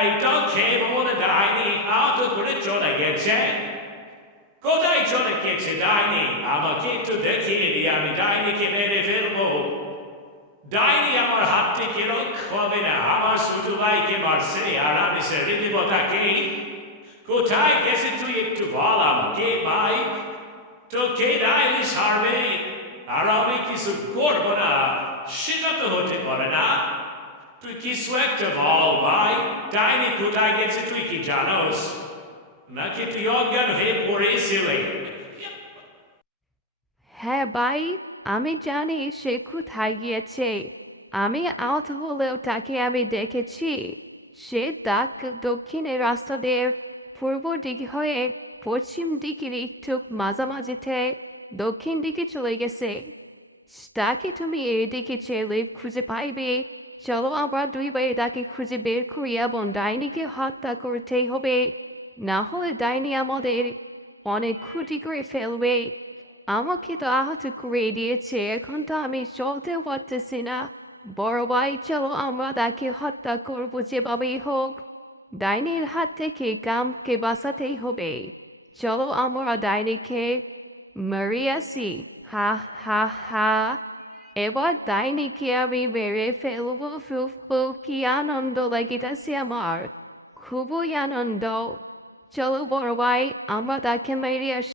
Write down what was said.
এইটা কেমন ডাইনি আহত করে চলে গেছে? কোথায় চলে গেছে ডাইনি? আমাকে একটু দেখিয়ে দিয়ে আমি ডাইনিকে মেরে ফেলবো। ডাইনি আমার হাত থেকে রক্ষা হবে না, আমার ছোট ভাইকে মারছে আর আমি ছেড়ে দিব তাকে। কোথায় গেছে তুই একটু বল আমাকে ভাই। তোকে ডাইনি ছাড়বে আর আমি কিছু করবো না, সেটা তো হতে পারে না। তুই কিছু একটা বল ভাই, ডাইনি কোথায় গেছে তুই কি জানোস? নাকি তুই অজ্ঞান হয়ে পড়েছিলি? হ্যাঁ ভাই, আমি জানি সে কোথায় গিয়েছে। আমি আহত হলেও তাকে আমি দেখেছি। সে দক্ষিণের রাস্তা দিয়ে পূর্ব দিকে হয়ে পশ্চিম দিকের একটু মাঝামাঝিতে দক্ষিণ দিকে চলে গেছে। তাকে তুমি এদিকে চেলে খুঁজে পাইবে। চলো আমরা দুই ভাই তাকে খুঁজে বের করি এবং ডাইনিকে হত্যা করতেই হবে। না হলে ডাইনি আমাদের অনেক ক্ষতি করে ফেলবে। আমাকে তো আহত করে দিয়েছে, এখন তো আমি চলতেও পারতেছি না। বড় ভাই চলো আমরা তাকে হত্যা করবো যেভাবেই হোক। ডাইনির হাত থেকে কামকে বাঁচাতেই হবে। চলো আমরা ডাইনিকে মেরে আসি। হা হা হা। এবার ডাইনিকে আমি মেরে ফেলবো। কি আনন্দ লাগিতেছে আমার, খুবই আনন্দ। চলো বড় ভাই আমরা তাকে মেরে আসি।